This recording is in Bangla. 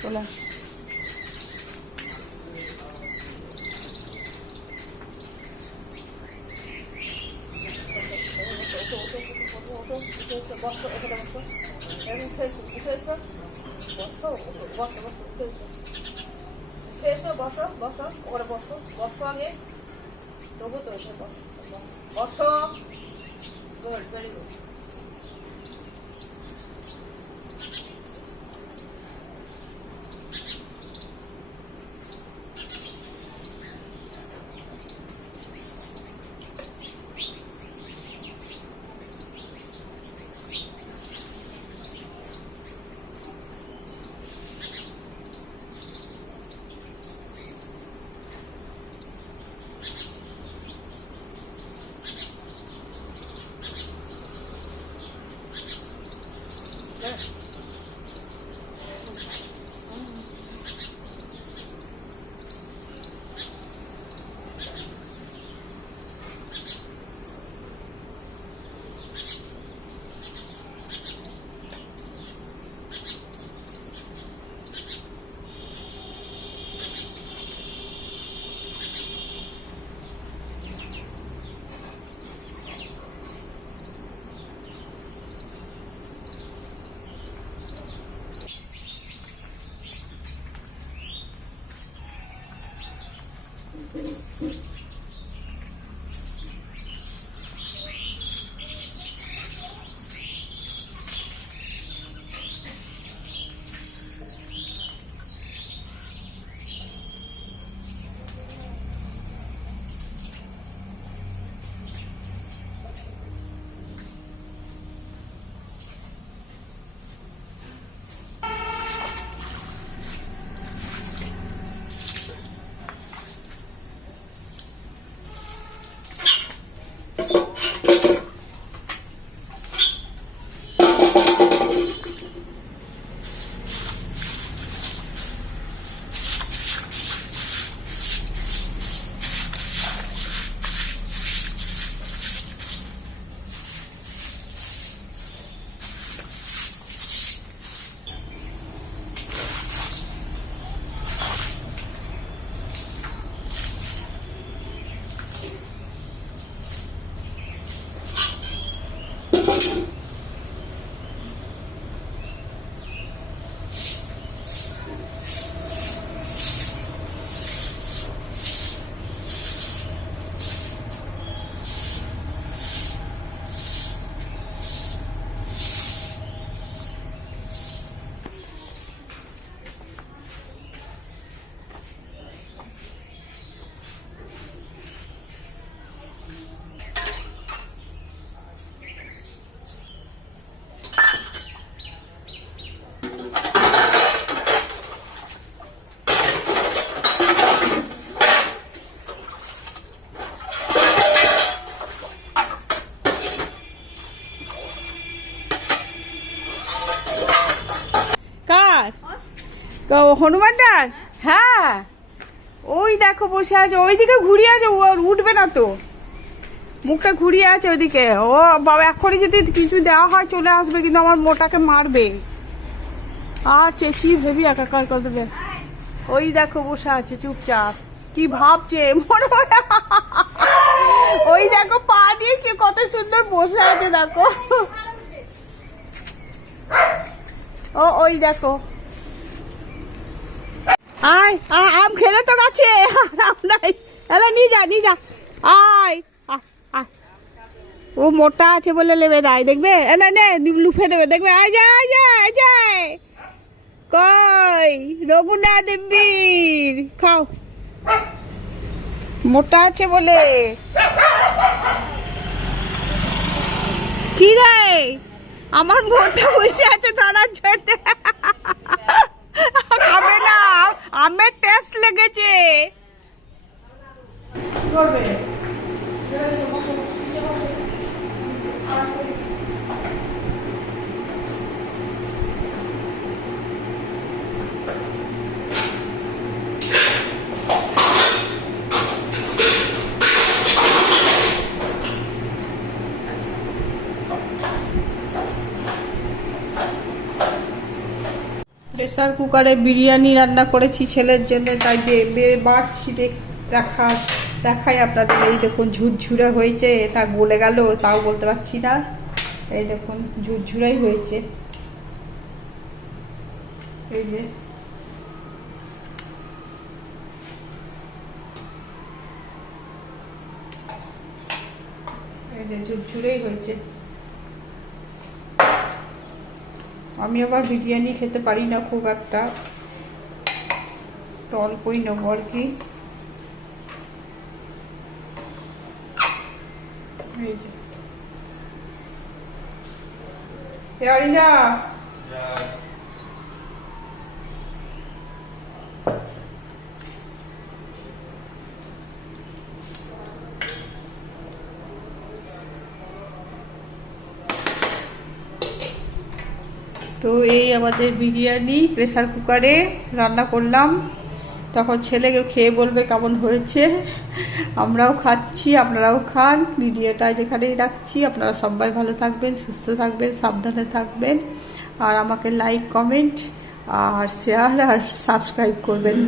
চলে। এসো বসো বসো ওখানে বসো বসো আগে তবু তো এসে বসো বসো গুড ভেরি গুড কার ক- হনুমানটার? হ্যাঁ। ওই দেখো বসে আছে, ওইদিকে ঘুরিয়ে আছে, ও উঠবে না তো। মুখটা ঘুরিয়ে আছে ওইদিকে। ও, বাবা এক্ষুনি যদি কিছু দেওয়া হয়, চলে আসবে, কিন্তু আমার মোটাকে মারবে। আর চেঁচিয়ে ভেবি একাকার করে দেবে। ওই দেখো বসে আছে, চুপচাপ। কি ভাবছে? মনে ওই দেখো, পা দিয়ে কি কত সুন্দর বসে আছে, দেখো। ও, ওই দেখো। আয় আম খেলে তো গেছে। আম নাই। এলা নিয়ে যা নিয়ে যা। আয়। ও মোটা আছে বলে নেবে নাই দেখবে? না, নে, লুফে নেবে, দেখবে? আয় যা আয় যা, আয় যায় কই, রঘুনা দেবীর, খাও। মোটা আছে বলে। কি রে? আমার মোটা বসে আছে ধরার জন্য। আমের টেস্ট লেগেছে প্রেসার কুকারে বিরিয়ানি রান্না করেছি ছেলের জন্য, তাই বাড়ছি দেখ- দেখা দেখাই আপনাদের। এই দেখুন, ঝুরঝুরে হয়েছে, এটা গলে গেল, তাও বলতে পারছি না। এই দেখুন, ঝুরঝুরাই হয়েছে। এই যে, ঝুরঝুরেই হয়েছে। আমি আবার বিরিয়ানি খেতে পারি না খুব একটা। অল্পই নেব আর কি। এই যে। তো এই আমাদের বিরিয়ানি প্রেসার কুকারে রান্না করলাম। তখন ছেলেকে খেয়ে বলবে কেমন হয়েছে। আমরাও খাচ্ছি, আপনারাও খান। ভিডিওটা যেখানেই রাখছি, আপনারা সবাই ভালো থাকবেন, সুস্থ থাকবেন, সাবধানে থাকবেন। আর আমাকে লাইক কমেন্ট আর শেয়ার আর সাবস্ক্রাইব করবেন।